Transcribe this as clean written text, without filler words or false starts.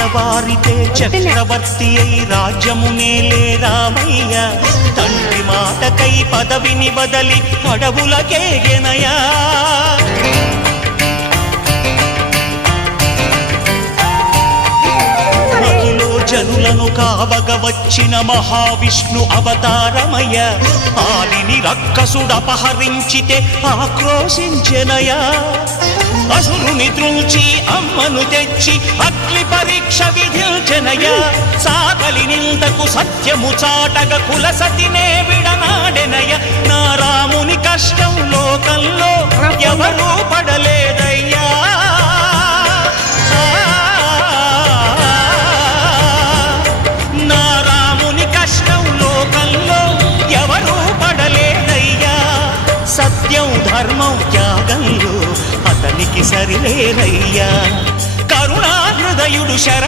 తెల్లవారితే చక్రవర్తి అయి రాజ్యమునేలే రామయ్య తండ్రి మాటకై పదవిని బదలి అడవులకేగెనయా జనులను కావగ వచ్చిన మహావిష్ణు అవతారమయ ఆలిని రక్కసుడపహరించితే ఆక్రోశించెనయా అసురుని త్రుంచి అమ్మను తెచ్చి అగ్ని పరీక్ష విధించెనయా సాగలి నిందకు సత్యము చాటగ కులసతినే విడనాడెనయ నా రాముని కష్టం లోకంలో ఎవరూ పడలేదయ్యా సత్యం ధర్మం త్యాగంలో అతనికి సరిలేరయ్యా కరుణా హృదయుడు శర